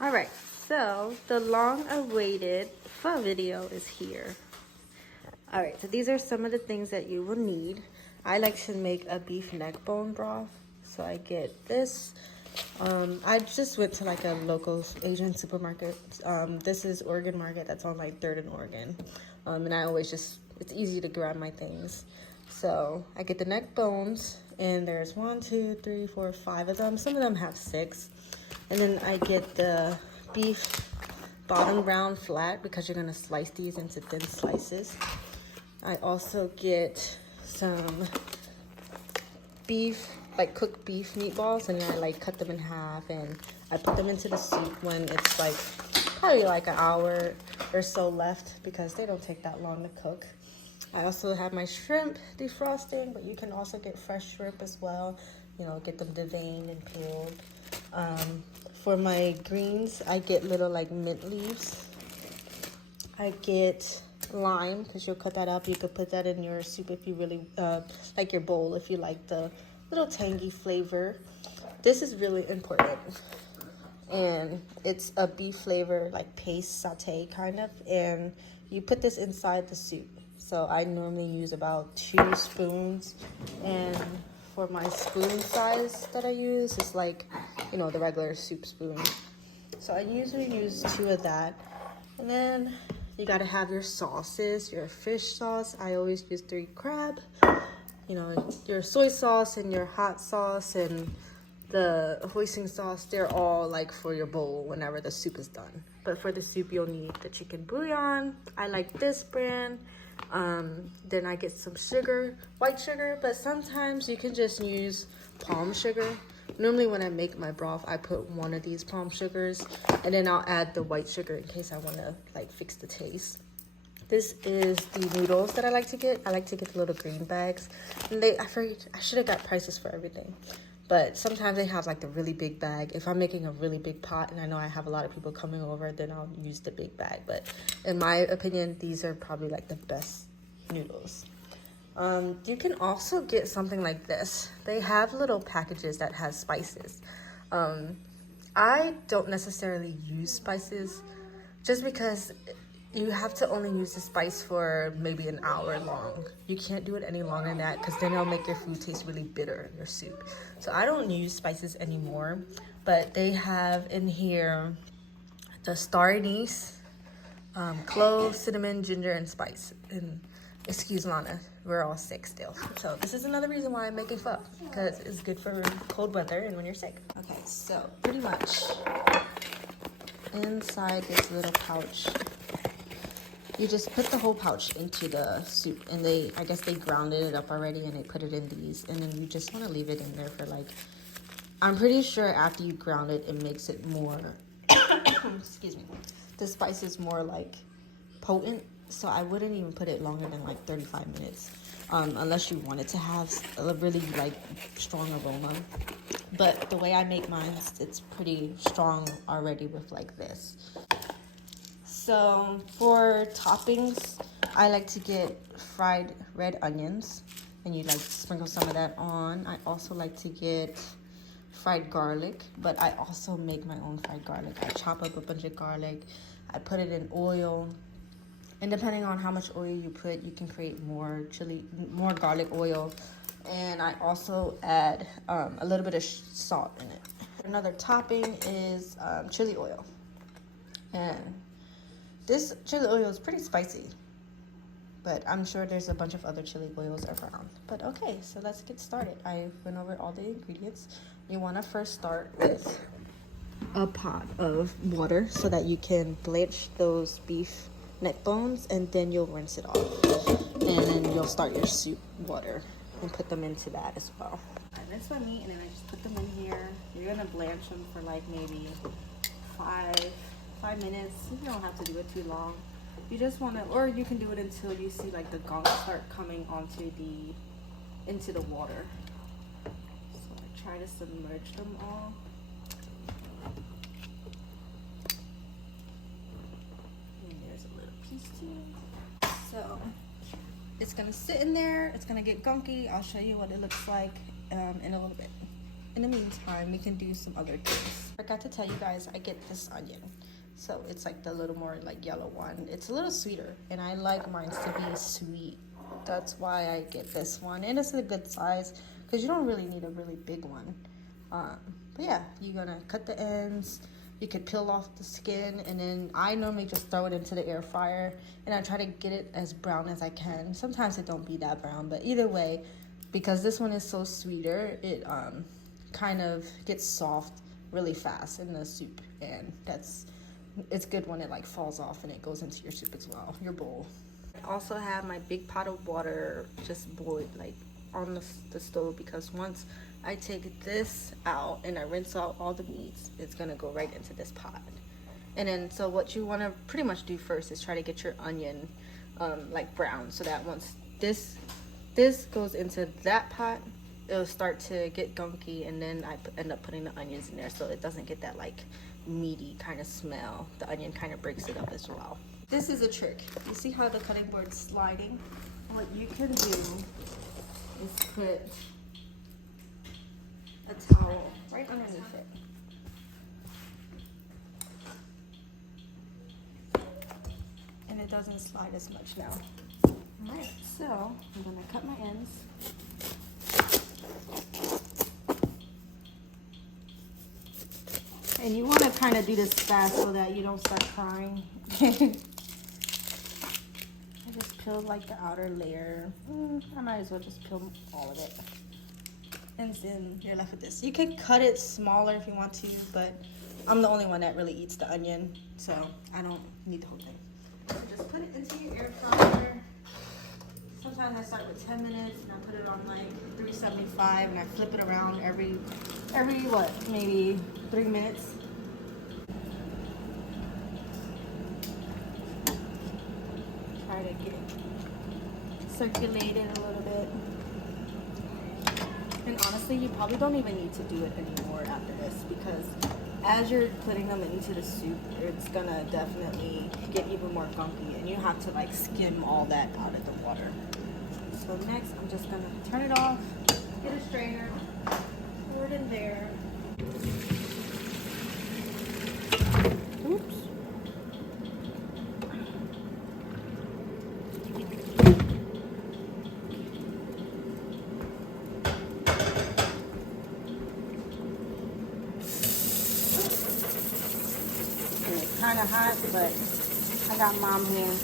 All right, so the long-awaited pho video is here. All right, so these are some of the things that you will need. I like to make a beef neck bone broth, so I get this. I just went to like a local Asian supermarket. This is Oregon Market. That's on like 3rd and Oregon. And I always it's easy to grab my things. So I get the neck bones, and there's 1, 2, 3, 4, 5 of them. Some of them have 6. And then I get the beef bottom round flat because you're gonna slice these into thin slices. I also get some beef, like cooked beef meatballs, and I like cut them in half and I put them into the soup when it's like probably like an hour or so left because they don't take that long to cook. I also have my shrimp defrosting, but you can also get fresh shrimp as well. You know, get them deveined and peeled. For my greens, I get little like mint leaves. I get lime because you'll cut that up. You could put that in your soup if you really like your bowl, if you like the little tangy flavor. This is really important, and it's a beef flavor like paste saute kind of, and you put this inside the soup. So I normally use about 2 spoons, and for my spoon size that I use is like, you know, the regular soup spoon. So I usually use 2 of that. And then you gotta have your sauces, your fish sauce. I always use 3 crab. You know, your soy sauce and your hot sauce and the hoisin sauce, they're all like for your bowl whenever the soup is done. But for the soup, you'll need the chicken bouillon. I like this brand. Then I get some sugar, white sugar, but sometimes you can just use palm sugar. Normally when I make my broth, I put 1 of these palm sugars, and then I'll add the white sugar in case I want to like fix the taste. This is the noodles that I like to get. I like to get the little green bags, and I should have got prices for everything, but sometimes they have like the really big bag. If I'm making a really big pot and I know I have a lot of people coming over, then I'll use the big bag. But in my opinion, these are probably like the best noodles. You can also get something like this. They have little packages that has spices. I don't necessarily use spices just because you have to only use the spice for maybe an hour long. You can't do it any longer than that because then it'll make your food taste really bitter in your soup. So I don't use spices anymore, but they have in here the star anise, clove, cinnamon, ginger, and spice. And excuse Lana, we're all sick still. So this is another reason why I'm making pho, because it's good for cold weather and when you're sick. Okay, so pretty much inside this little pouch, you just put the whole pouch into the soup, and I guess they grounded it up already and they put it in these, and then you just want to leave it in there for like, I'm pretty sure after you ground it, it makes it more, excuse me, the spice is more like potent, so I wouldn't even put it longer than like 35 minutes, unless you want it to have a really like strong aroma. But the way I make mine, it's pretty strong already with like this. So for toppings, I like to get fried red onions, and you like sprinkle some of that on. I also like to get fried garlic, but I also make my own fried garlic. I chop up a bunch of garlic, I put it in oil, and depending on how much oil you put, you can create more garlic oil. And I also add a little bit of salt in it. Another topping is chili oil, and this chili oil is pretty spicy, but I'm sure there's a bunch of other chili oils around. But okay, so let's get started. I went over all the ingredients. You want to first start with a pot of water so that you can blanch those beef neck bones, and then you'll rinse it off. And then you'll start your soup water and put them into that as well. I rinse my meat, and then I just put them in here. You're gonna blanch them for like maybe 5 minutes. You don't have to do it too long. You just want to, or you can do it until you see like the gunk start coming into the water. So I try to submerge them all. And there's a little piece too. So it's gonna sit in there. It's gonna get gunky. I'll show you what it looks like in a little bit. In the meantime, we can do some other things. For forgot to tell you guys, I get this onion. So it's like the little more like yellow one. It's a little sweeter, and I like mine to be sweet. That's why I get this one, and it's a good size because you don't really need a really big one. But yeah, you're gonna cut the ends. You could peel off the skin, and then I normally just throw it into the air fryer, and I try to get it as brown as I can. Sometimes it don't be that brown, but either way, because this one is so sweeter, it kind of gets soft really fast in the soup, and it's good when it like falls off and it goes into your soup as well, your bowl. I also have my big pot of water just boiled like on the stove, because once I take this out and I rinse out all the meats, it's gonna go right into this pot. And then so what you want to pretty much do first is try to get your onion like brown, so that once this goes into that pot, it'll start to get gunky, and then I end up putting the onions in there so it doesn't get that like meaty kind of smell. The onion kind of breaks it up as well. This is a trick. You see how the cutting board's sliding? What you can do is put a towel right underneath it. And it doesn't slide as much now. Alright, so I'm gonna cut my ends. And you want to kind of do this fast so that you don't start crying. I just peeled like the outer layer. I might as well just peel all of it. And then you're left with this. You can cut it smaller if you want to, but I'm the only one that really eats the onion, so I don't need the whole thing. So just put it into your air fryer. Sometimes I start with 10 minutes and I put it on like 375, and I flip it around every what, maybe 3 minutes. Try to get it circulated a little bit. And honestly, you probably don't even need to do it anymore after this, because as you're putting them into the soup, it's gonna definitely get even more gunky, and you have to like skim all that out of the water. So next, I'm just gonna turn it off, get a strainer, pour it in there. Oops. And it's kind of hot, but I got mom here.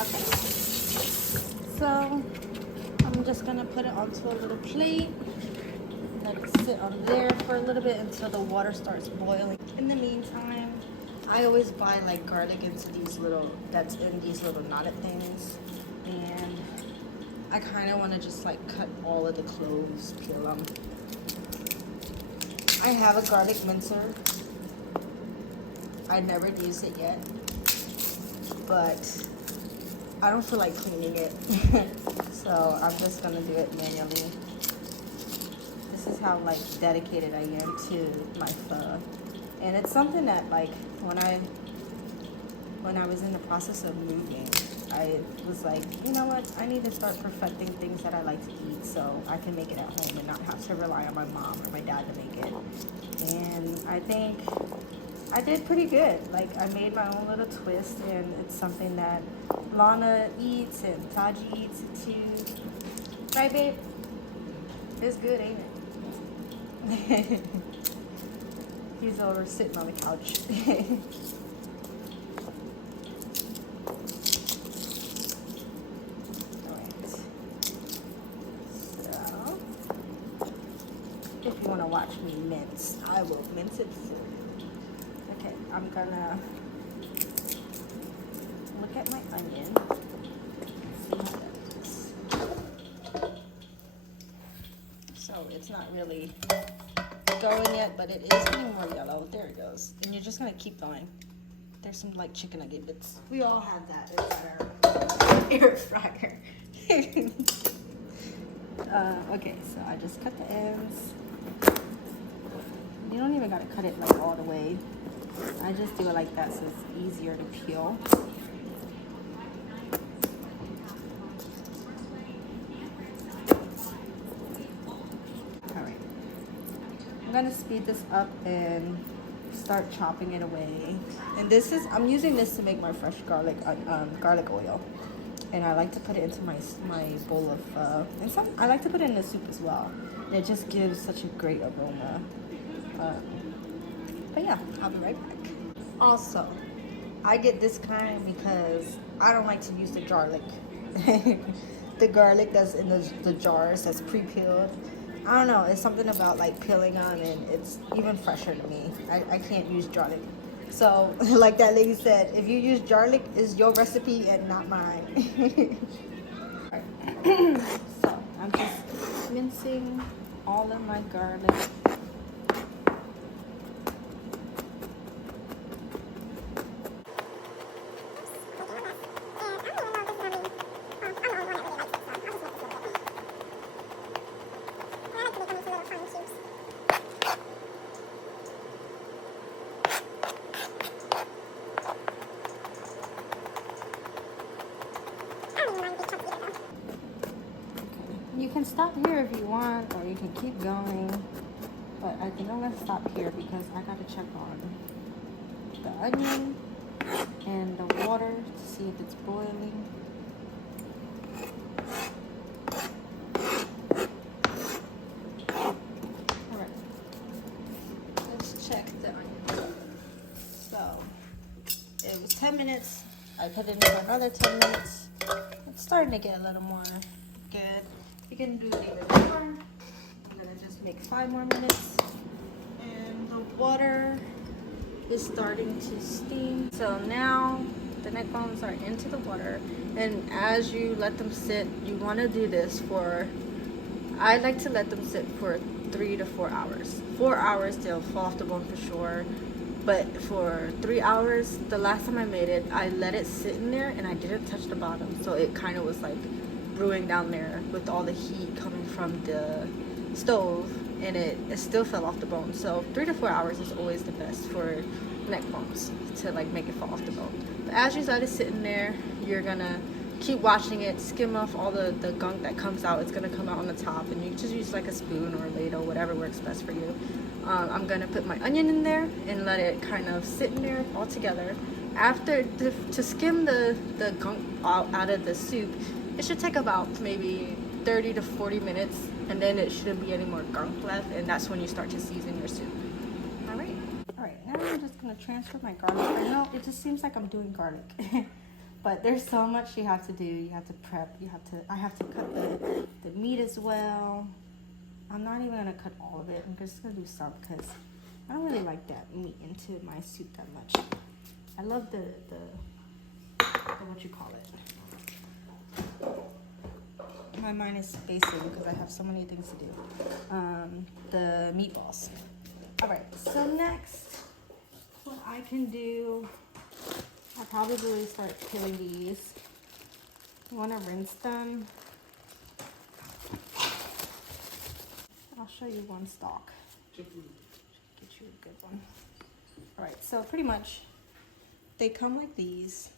Okay, so I'm just gonna put it onto a little plate, let it sit on there for a little bit until the water starts boiling. In the meantime, I always buy like garlic that's in these little knotted things, and I kind of want to just like cut all of the cloves, peel them. I have a garlic mincer. I never used it yet, but I don't feel like cleaning it, so I'm just gonna do it manually. This is how like dedicated I am to my pho, and it's something that like when I was in the process of moving, I was like, you know what, I need to start perfecting things that I like to eat so I can make it at home and not have to rely on my mom or my dad to make it. And I think I did pretty good. Like, I made my own little twist, and it's something that Lana eats and Taji eats it too. Right, babe? It's good, ain't it? He's over sitting on the couch. Alright. So, if you want to watch me mince, I will mince it for you. Okay, I'm gonna look at my onion. See how that is. So it's not really going yet, but it is getting more yellow. There it goes. And you're just gonna keep going. There's some like chicken nugget bits. We all have that inside our air fryer. Okay, so I just cut the ends. You don't even gotta cut it like all the way. I just do it like that so it's easier to peel. Alright. I'm gonna speed this up and start chopping it away. And this is, I'm using this to make my fresh garlic oil. And I like to put it into my bowl of, and some, I like to put it in the soup as well. It just gives such a great aroma. But yeah, I'll be right back. Also, I get this kind because I don't like to use the garlic. The garlic that's in the jars that's pre-peeled. I don't know, it's something about like peeling on and it's even fresher to me. I can't use garlic. So, like that lady said, if you use garlic, it's your recipe and not mine. So, I'm just mincing all of my garlic. You can stop here if you want, or you can keep going. But I think I'm gonna stop here because I gotta check on the onion and the water to see if it's boiling. Alright, let's check the onion. So, it was 10 minutes. I put it in for another 10 minutes. It's starting to get a little more good. You can do it even more. I'm gonna just make 5 more minutes. And the water is starting to steam. So now the neck bones are into the water. And as you let them sit, you wanna do this for, I like to let them sit for 3 to 4 hours. 4 hours, they'll fall off the bone for sure. But for 3 hours, the last time I made it, I let it sit in there and I didn't touch the bottom. So it kind of was like brewing down there with all the heat coming from the stove, and it still fell off the bone. So 3 to 4 hours is always the best for neck bones to like make it fall off the bone. But as you let it sit in there, you're gonna keep watching it, skim off all the gunk that comes out. It's gonna come out on the top, and you just use like a spoon or a ladle, whatever works best for you. I'm gonna put my onion in there and let it kind of sit in there all together. After, to skim the gunk out of the soup, it should take about maybe 30 to 40 minutes, and then it shouldn't be any more gunk left, and that's when you start to season your soup. All right, now I'm just gonna transfer my garlic. I know it just seems like I'm doing garlic, but there's so much you have to do. You have to prep, I have to cut the meat as well. I'm not even gonna cut all of it. I'm just gonna do some because I don't really like that meat into my soup that much. I love the what you call it. My mind is spacing because I have so many things to do. The meatballs. All right, so next, what I can do, I'll probably start peeling these. You wanna rinse them. I'll show you one stalk. Get you a good one. All right, so pretty much they come like these,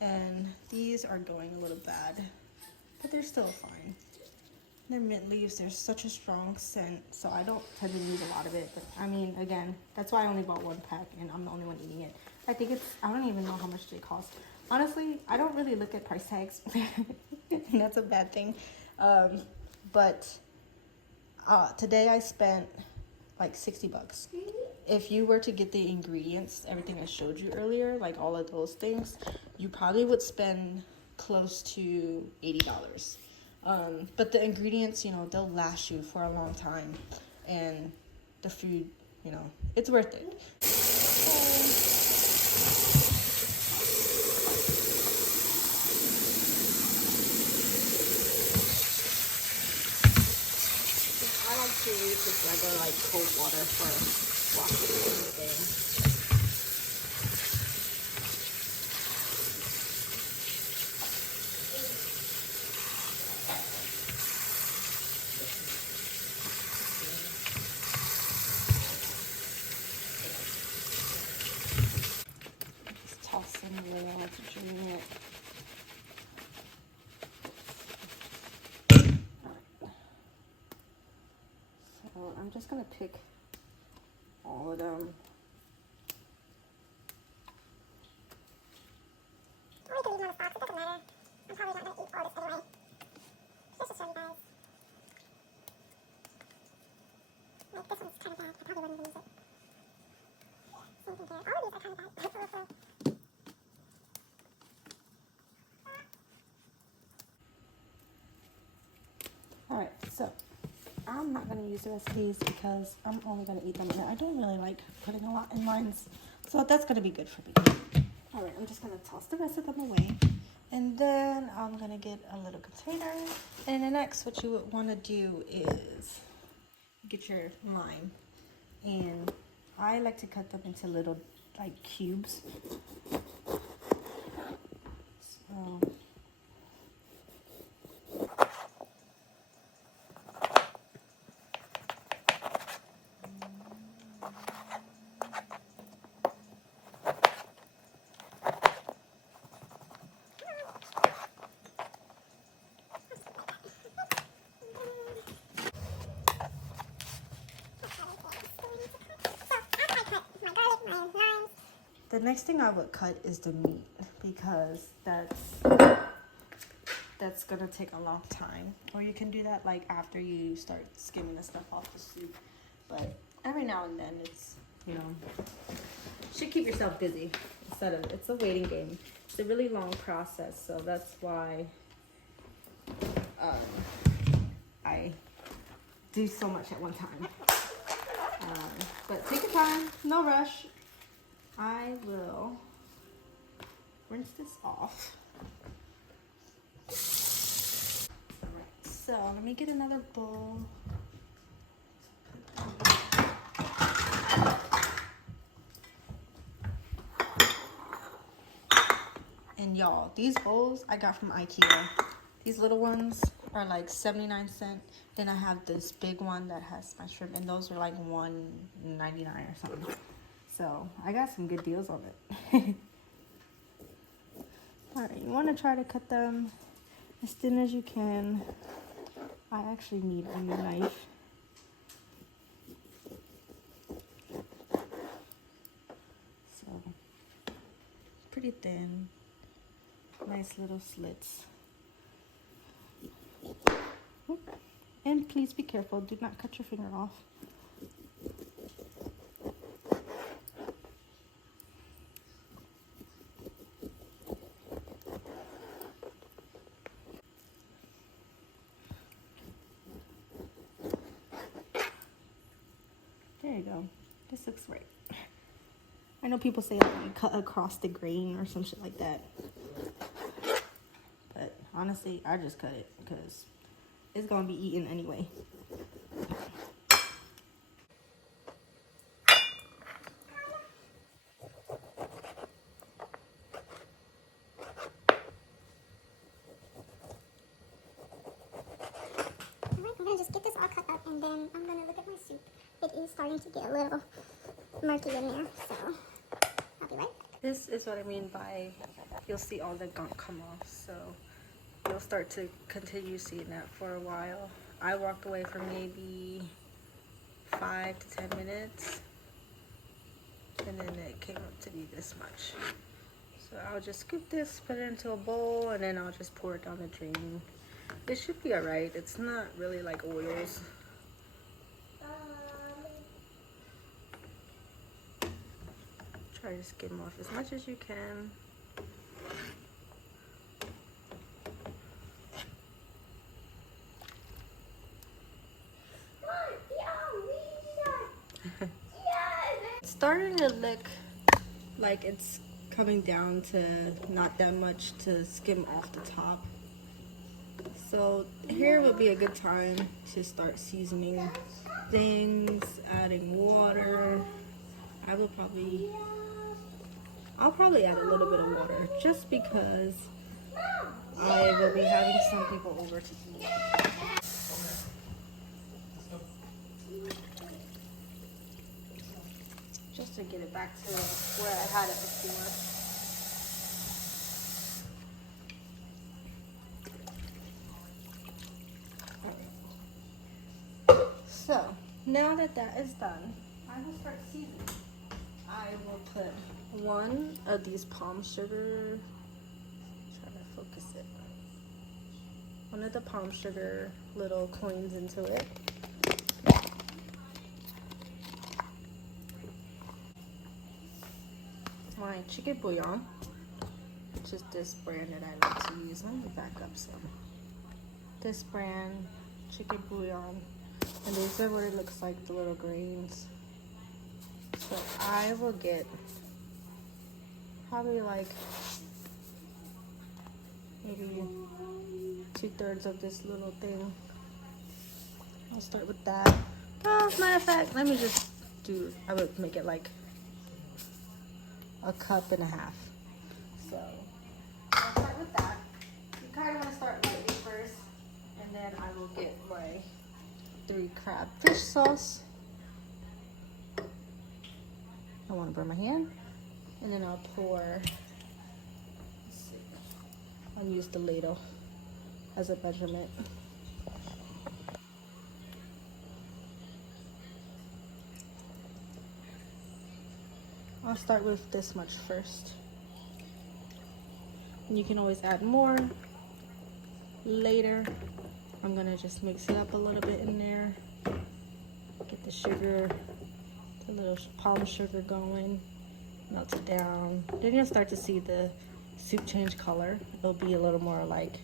and these are going a little bad, but they're still fine. They're mint leaves. There's such a strong scent, so I don't tend to use a lot of it. But I mean, again, that's why I only bought 1 pack, and I'm the only one eating it. I think it's, I don't even know how much they cost. Honestly, I don't really look at price tags, and that's a bad thing. But today I spent like 60 bucks. If you were to get the ingredients, everything I showed you earlier, like all of those things, you probably would spend close to $80. But the ingredients, you know, they'll last you for a long time, and the food, you know, it's worth it. I like to use this regular like cold water for washing everything. So I'm just gonna pick all of them. Or you can leave them on the stalks, it doesn't matter. I'm probably not gonna eat all this anyway. Just to show you guys. Like this one's kind of bad. I probably wouldn't even use it. Same thing here. All of these are kind of bad. Alright, so I'm not going to use the rest of these because I'm only going to eat them. And I don't really like putting a lot in mine. So that's going to be good for me. Alright, I'm just going to toss the rest of them away. And then I'm going to get a little container. And then next, what you would want to do is get your lime. And I like to cut them into little, like, cubes. So... The next thing I would cut is the meat because that's gonna take a long time. Or you can do that like after you start skimming the stuff off the soup. But every now and then it's, you know, should keep yourself busy instead of, it's a waiting game. It's a really long process, so that's why I do so much at one time. But take your time, no rush. I will rinse this off. Alright, so let me get another bowl. And y'all, these bowls I got from IKEA. These little ones are like 79 cents. Then I have this big one that has my shrimp, and those are like $1.99 or something. So I got some good deals on it. Alright, you want to try to cut them as thin as you can. I actually need a new knife. So, pretty thin. Nice little slits. And please be careful. Do not cut your finger off. There you go. This looks right. I know people say like you cut across the grain or some shit like that. But honestly, I just cut it because it's gonna be eaten anyway. Alright, I'm gonna just get this all cut up and then I'm gonna look at my soup. It is starting to get a little murky in there, so I'll be right back. This is what I mean by you'll see all the gunk come off. So you'll start to continue seeing that for a while. I walked away for maybe 5 to 10 minutes. And then it came up to be this much. So I'll just scoop this, put it into a bowl, and then I'll just pour it down the drain. It should be alright. It's not really like oils. Try to skim off as much as you can. It's starting to look like it's coming down to not that much to skim off the top. So here would be a good time to start seasoning things, adding water. I'll probably add a little bit of water just because I will be having some people over to eat. Just to get it back to where I had it before. So, Now that that is done, I will start seasoning. I will put one of these palm sugar, try to focus it, one of the palm sugar little coins into it. My chicken bouillon, which is this brand that I like to use. Let me back up some. This brand, chicken bouillon, and these are what it looks like, the little grains. So I will get probably like maybe 2/3 of this little thing. I'll start with that. Oh, as a matter of fact, let me just do, I would make it like a cup and a half. So I'll start with that. You kind of want to start lightly first, and then I will get my 3 crab fish sauce. I want to burn my hand, and then I'll pour. Let's see, I'll use the ladle as a measurement. I'll start with this much first. And you can always add more later. I'm gonna just mix it up a little bit in there. Get the sugar, the little palm sugar going, melt it down. Then you'll start to see the soup change color. It'll be a little more like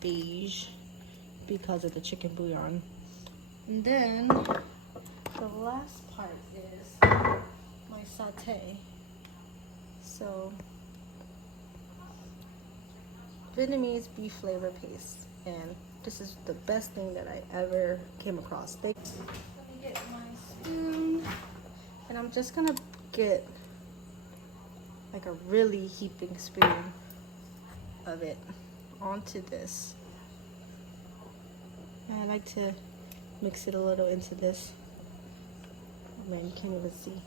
beige because of the chicken bouillon. And then the last part is my saute. So Vietnamese beef flavor paste, and this is the best thing that I ever came across. Let me get my spoon, and I'm just gonna get like a really heaping spoon of it onto this. And I like to mix it a little into this. Oh man, you can't even see.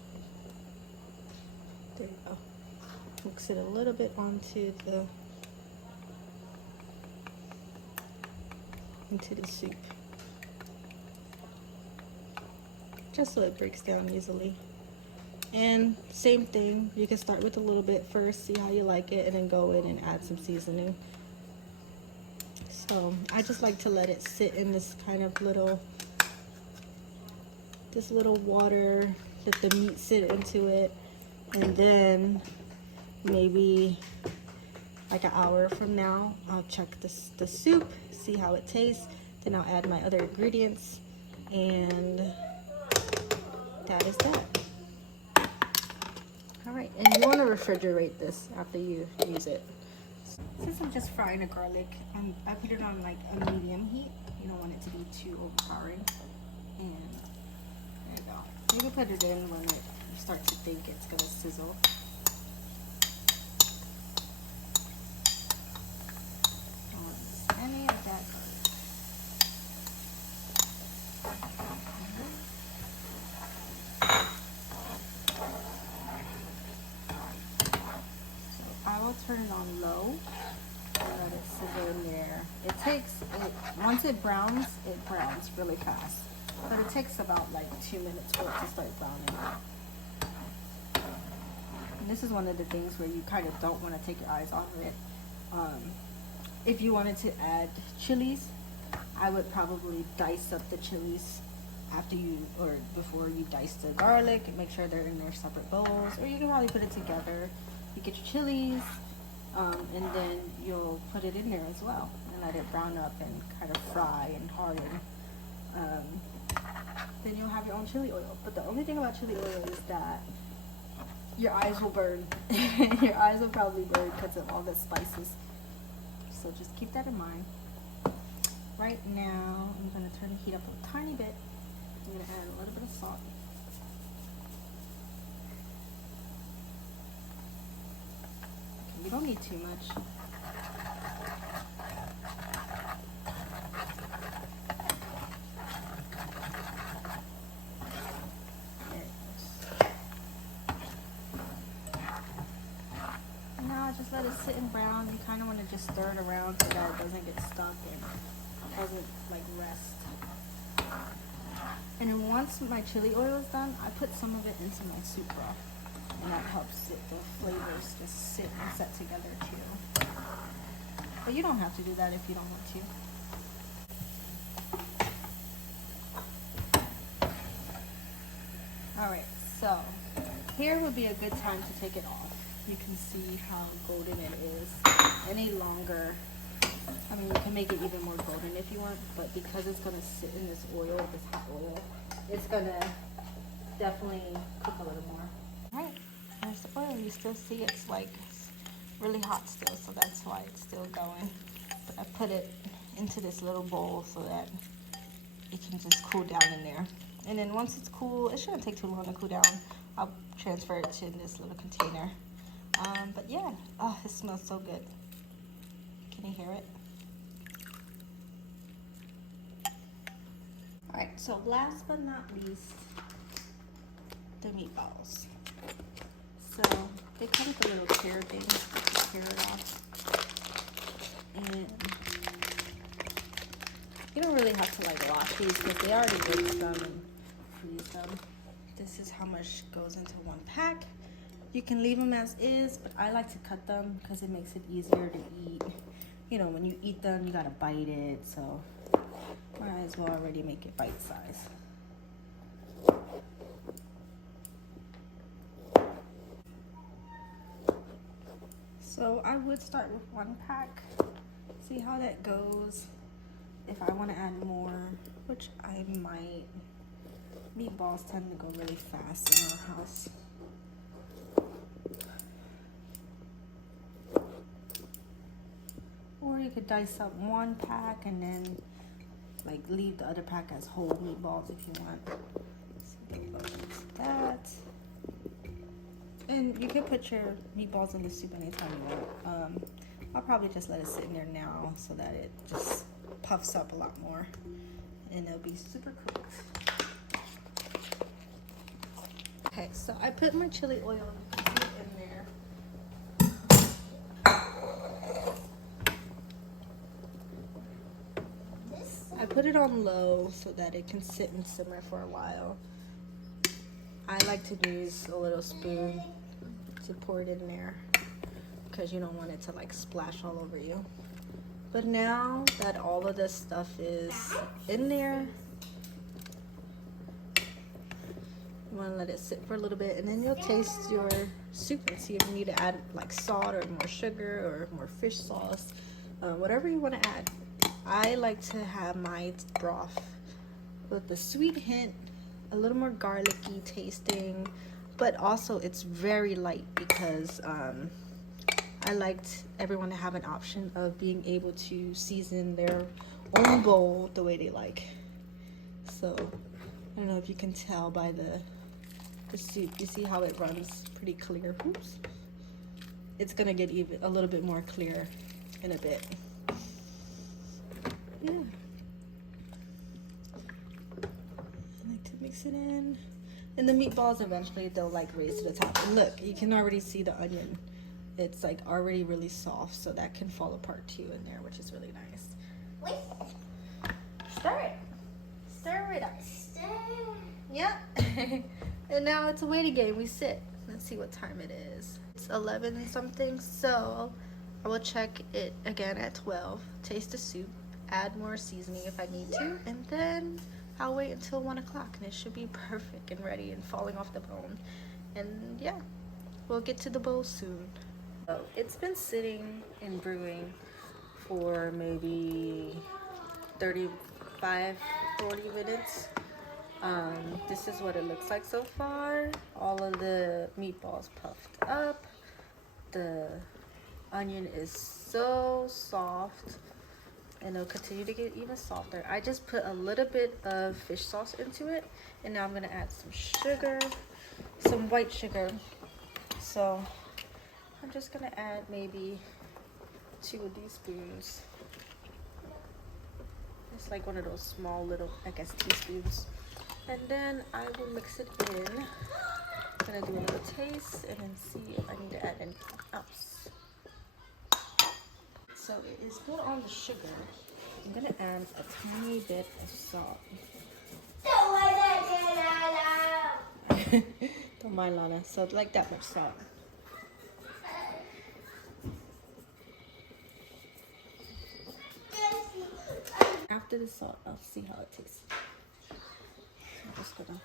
There you go. Mix it a little bit onto the soup, just so it breaks down easily. And same thing, you can start with a little bit first, see how you like it, and then go in and add some seasoning. So I just like to let it sit in this kind of little water, let the meat sit into it, and then maybe like an hour from now, I'll check the soup, see how it tastes, then I'll add my other ingredients, and that is that. All right, and you want to refrigerate this after you use it. Since I'm just frying the garlic, I put it on like a medium heat. You don't want it to be too overpowering. And there you go. You can put it in when you start to think it's gonna sizzle. Any of that garlic. So I will turn it on low and let it sizzle in there. Once it browns really fast. But it takes about like 2 minutes for it to start browning. And this is one of the things where you kind of don't want to take your eyes off of it. If you wanted to add chilies, I would probably dice up the chilies before you dice the garlic, and make sure they're in their separate bowls, or you can probably put it together. You get your chilies, and then you'll put it in there as well and let it brown up and kind of fry and harden. Then you'll have your own chili oil. But the only thing about chili oil is that your eyes will burn. Your eyes will probably burn because of all the spices. So just keep that in mind. Right now, I'm going to turn the heat up a tiny bit. I'm going to add a little bit of salt. Okay, you don't need too much. Just let it sit and brown. You kind of want to just stir it around so that it doesn't get stuck and doesn't like rest. once my chili oil is done, I put some of it into my soup broth. And that helps the flavors just sit and set together too. But you don't have to do that if you don't want to. Alright, so here would be a good time to take it off. You can see how golden it is. Any longer, I mean, you can make it even more golden if you want, but because it's going to sit in this oil, this hot oil, it's going to definitely cook a little more. Alright, there's the oil. You still see it's like really hot still, so that's why it's still going. But I put it into this little bowl so that it can just cool down in there. And then once it's cool, it shouldn't take too long to cool down. I'll transfer it to this little container. But yeah, oh, it smells so good. Can you hear it? All right, so last but not least, the meatballs. So they come with a little tear thing, to tear it off. And you don't really have to like wash these because they already baked them and freeze them. This is how much goes into one pack. You can leave them as is, but I like to cut them because it makes it easier to eat. You know, when you eat them, you gotta bite it, so might as well already make it bite size. So I would start with one pack, see how that goes. If I want to add more, which I might. Meatballs tend to go really fast in our house. Or you could dice up one pack and then like leave the other pack as whole meatballs if you want. So there you go, like that. And you can put your meatballs in the soup anytime you want. I'll probably just let it sit in there now so that it just puffs up a lot more. And it'll be super cooked. Okay, so I put my chili oil in there. I put it on low so that it can sit and simmer for a while. I like to use a little spoon to pour it in there because you don't want it to like splash all over you. But now that all of this stuff is in there, you want to let it sit for a little bit, and then you'll taste your soup and see if you need to add like salt or more sugar or more fish sauce, whatever you want to add. I like to have my broth with the sweet hint, a little more garlicky tasting, but also it's very light because I liked everyone to have an option of being able to season their own bowl the way they like. So I don't know if you can tell by the soup. You see how it runs pretty clear. Oops. It's gonna get even a little bit more clear in a bit. Yeah. I like to mix it in. And the meatballs eventually they'll like raise to the top. And look, you can already see the onion. It's like already really soft, so that can fall apart too in there, which is really nice. Wait. Stir it. Stir it up. Stir. Yep. And now it's a waiting game. We sit. Let's see what time it is. It's 11 something, so I will check it again at 12. Taste the soup. Add more seasoning if I need to, and then I'll wait until 1 o'clock, and it should be perfect and ready and falling off the bone. And yeah, we'll get to the bowl soon. So it's been sitting and brewing for maybe 35, 40 minutes. This is what it looks like so far. All of the meatballs puffed up. The onion is so soft, and it'll continue to get even softer. I just put a little bit of fish sauce into it, and now I'm gonna add some sugar, some white sugar. So I'm just gonna add maybe 2 of these spoons. It's like one of those small little, I guess, teaspoons. And then I will mix it in. I'm gonna do a little taste and then see if I need to add anything else. So it is good on the sugar. I'm gonna add a tiny bit of salt. Don't mind Lana. So like that much salt. After the salt, I'll see how it tastes. So I'm just gonna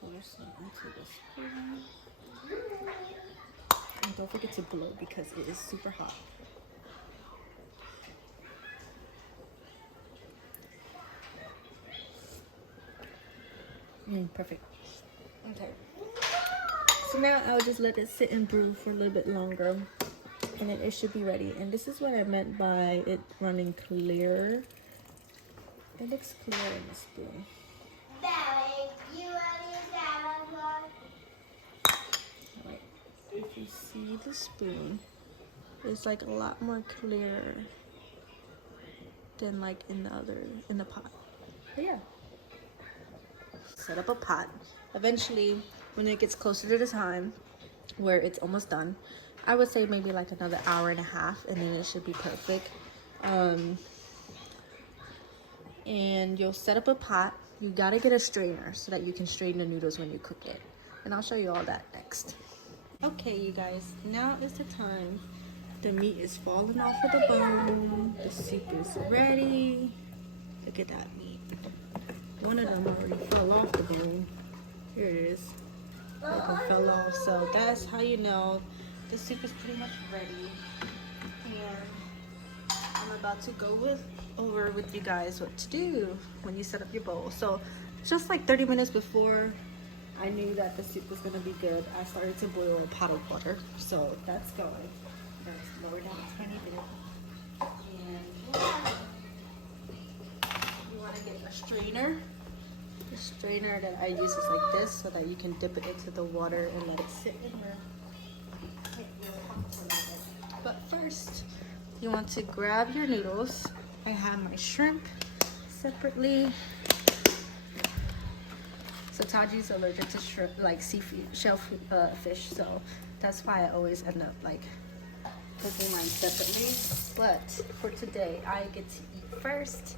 pour some into this spoon. And don't forget to blow because it is super hot. Perfect. Okay. So now I'll just let it sit and brew for a little bit longer. And then it should be ready. And this is what I meant by it running clear. It looks clear in the spoon. Right. If you see the spoon, it's like a lot more clear than like in the pot. But yeah. Set up a pot. Eventually, when it gets closer to the time where it's almost done, I would say maybe like another hour and a half, and then it should be perfect. And you'll set up a pot. You gotta get a strainer so that you can strain the noodles when you cook it. And I'll show you all that next. Okay, you guys, now is the time. The meat is falling off of the bone. The soup is ready. Look at that meat. One of them already fell off the bone. Here it is. Like it fell off. So that's how you know the soup is pretty much ready. And I'm about to go over with you guys what to do when you set up your bowl. So just like 30 minutes before I knew that the soup was gonna be good, I started to boil a pot of water. So that's going. Let's lower down a tiny bit. And you wanna get a strainer. The strainer that I use is like this so that you can dip it into the water and let it sit in there. But first, you want to grab your noodles. I have my shrimp separately. So Taji's allergic to shrimp, like seafood, shellfish. So that's why I always end up like cooking mine separately. But for today, I get to eat first,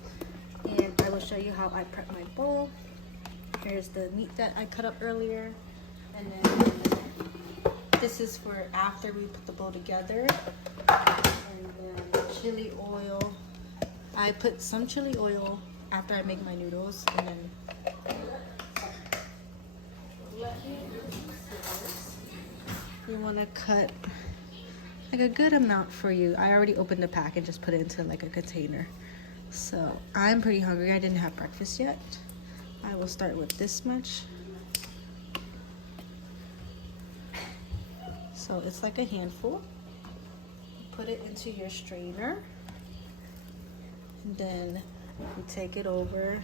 and I will show you how I prep my bowl. Here's the meat that I cut up earlier, and then this is for after we put the bowl together. And then chili oil. I put some chili oil after I make my noodles, and then you want to cut like a good amount for you. I already opened the pack and just put it into like a container. So I'm pretty hungry. I didn't have breakfast yet. I will start with this much. So it's like a handful. Put it into your strainer. And then you take it over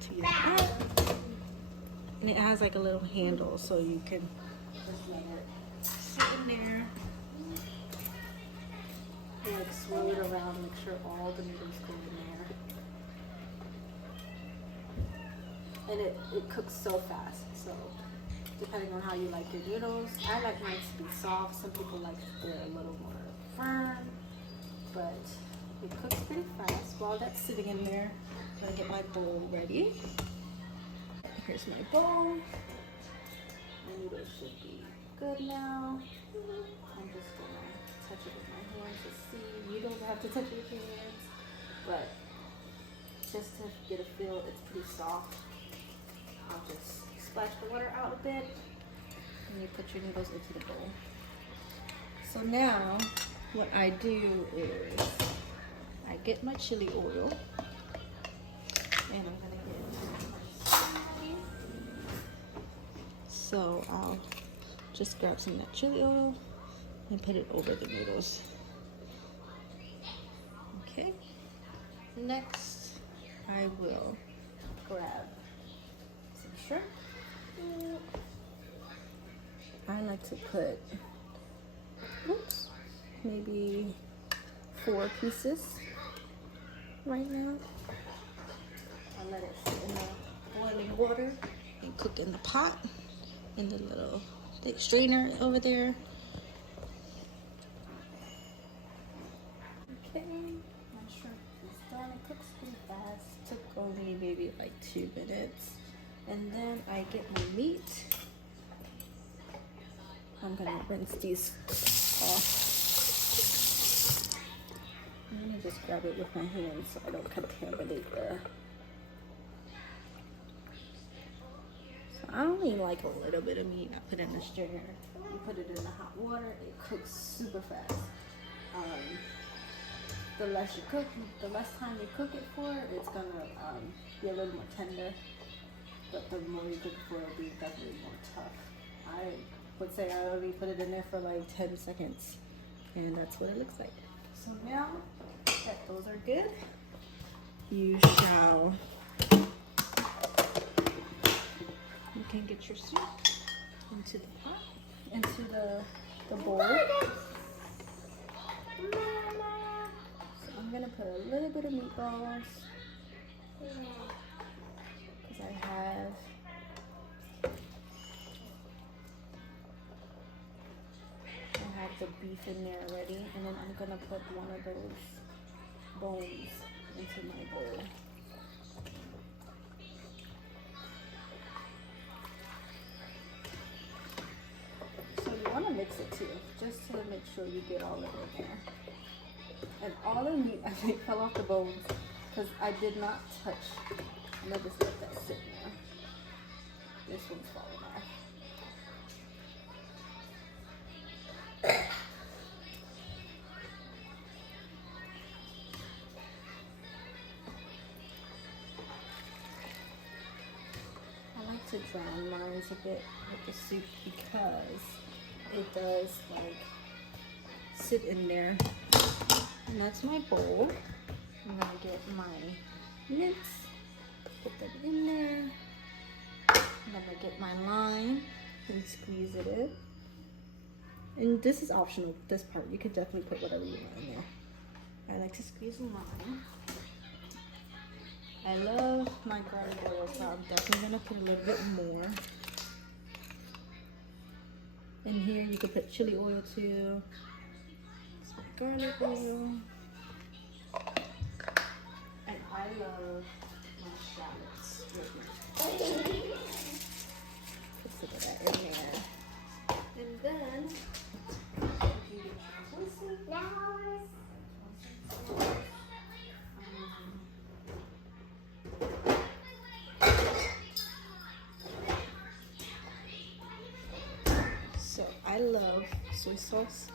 to your pot. And it has like a little handle so you can just let it sit in there. And like swirl it around, make sure all the noodles go in there. And it cooks so fast, so depending on how you like your noodles. I like mine to be soft. Some people like they're a little more firm, but it cooks pretty fast. While that's sitting in there, I'm gonna get my bowl ready. Here's my bowl. My noodles should be good now. I'm just gonna touch it with my hands to see. You don't have to touch it with your hands, but just to get a feel, it's pretty soft. I'll just splash the water out a bit, and you put your noodles into the bowl. So now, what I do is I get my chili oil, and I'm gonna get my chili. So I'll just grab some of that chili oil and put it over the noodles. Okay. Next, I will grab some shrimp. I like to put, maybe 4 pieces right now. I let it sit in the boiling water and cook in the pot, in the little strainer over there. Okay, my shrimp is done. It cooks pretty fast. It took only maybe like 2 minutes. And then I get my meat. I'm gonna rinse these off. Let me just grab it with my hands so I don't contaminate the. So I only like a little bit of meat. I put it in the strainer. You put it in the hot water. It cooks super fast. The less you cook, the less time you cook it for, it's gonna be a little more tender. But the more you cook it for, it'll be definitely more tough. I would say I already put it in there for like 10 seconds, and that's what it looks like. So now that those are good, you shall, you can get your soup into the pot, into the bowl. So I'm gonna put a little bit of meatballs, because I have the beef in there already, and then I'm gonna put one of those bones into my bowl. So you want to mix it too, just to make sure you get all of it in there. And all the meat I think fell off the bones because I did not touch. I'm gonna just let that sit there. This one's falling off. To drown mine a bit with the soup because it does like sit in there. And that's my bowl. I'm gonna get my mince, put them in there. I'm gonna get my lime and squeeze it in. And this is optional, this part. You can definitely put whatever you want in there. I like to squeeze the lime. I love my garlic oil, so I'm definitely gonna put a little bit more. In here, you can put chili oil too. Some garlic oil. And I love my shallots. Put some of that in there. And then, you get your hoisin flowers. So I love soy sauce,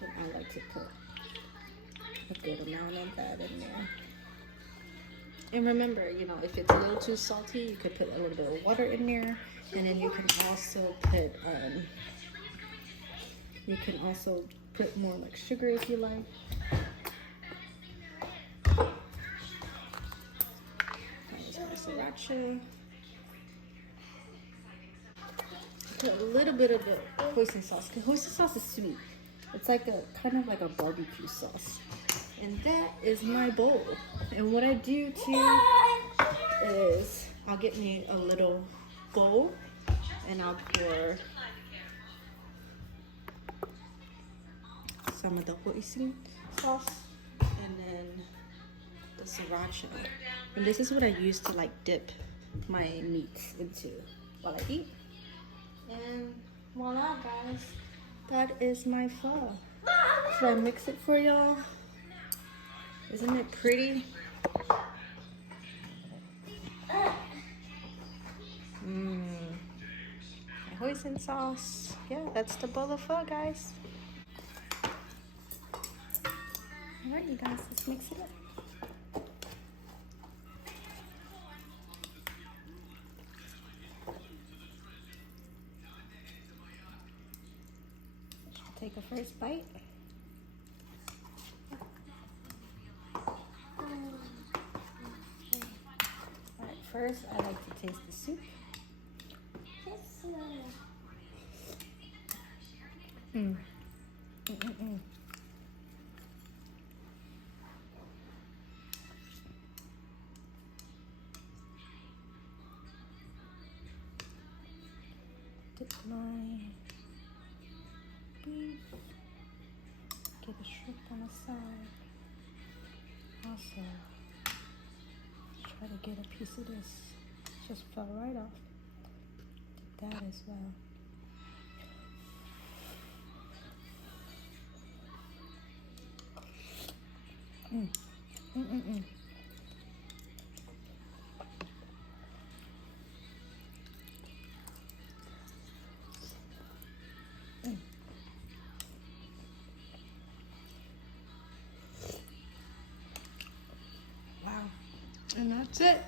and I like to put a good amount of that in there. And remember, you know, if it's a little too salty, you could put a little bit of water in there, and then you can also put more like sugar if you like. Here's my sriracha. Put a little bit of the hoisin sauce, because hoisin sauce is sweet. It's like a kind of like a barbecue sauce. And that is my bowl. And what I do too is I'll get me a little bowl and I'll pour some of the hoisin sauce and then the sriracha. And this is what I use to like dip my meats into while I eat. And voila, guys, that is my pho. Should I mix it for y'all? Isn't it pretty? My hoisin sauce. Yeah, that's the bowl of pho, guys. Alright, you guys, let's mix it up. Take a first bite. Alright, first I like to taste the soup. Dip my beef. Get a shrimp on the side. Also, try to get a piece of this Just fell right off. That as well. Wow. And that's it.